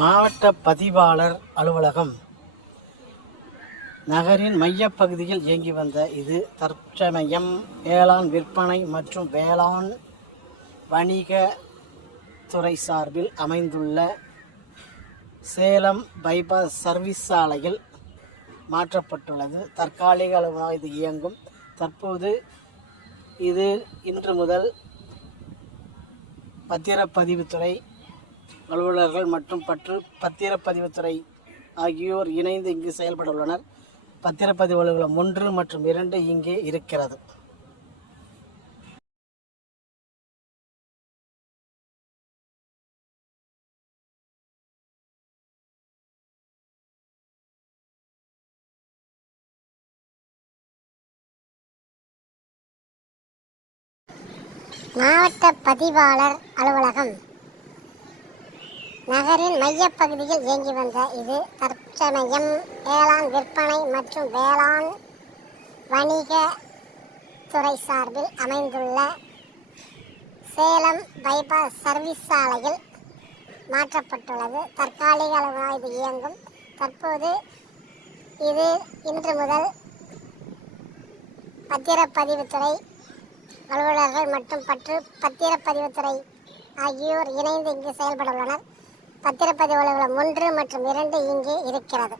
மாவட்ட பதிவாளர் அலுவலகம். நகரின் மையப்பகுதியில் இயங்கி வந்த இது தற்சமயம் வேளாண் விற்பனை மற்றும் வேளாண் வணிக துறை சார்பில் அமைந்துள்ள சேலம் பைபாஸ் சர்வீஸ் சாலையில் மாற்றப்பட்டுள்ளது. தற்காலிக அளவாக இது இயங்கும். தற்போது இது இன்று முதல் பத்திரப்பதிவுத்துறை அலுவலர்கள் மற்றும் பற்று பத்திரப்பதிவுத்துறை ஆகியோர் இணைந்து இங்கு செயல்பட உள்ளனர் பத்திரப்பதிவு அலுவலகம் ஒன்று மற்றும் இரண்டு இங்கே இருக்கிறது. மாவட்ட பதிவாளர் அலுவலகம். நகரின் மையப்பகுதியில் இயங்கி வந்த இது தற்சமயம் வேளாண் விற்பனை மற்றும் வேளாண் வணிக துறை சார்பில் அமைந்துள்ள சேலம் பைபாஸ் சர்வீஸ் சாலையில் மாற்றப்பட்டுள்ளது. தற்காலிக அளவாக இது இயங்கும். தற்போது இது இன்று முதல் பத்திரப்பதிவுத்துறை அலுவலர்கள் மற்றும் பற்று பத்திரப்பதிவுத்துறை ஆகியோர் இணைந்து இங்கு செயல்பட உள்ளனர். பத்திரப்பதிவு அலுவலகம் ஒன்று மற்றும் இரண்டு இங்கே இருக்கிறது.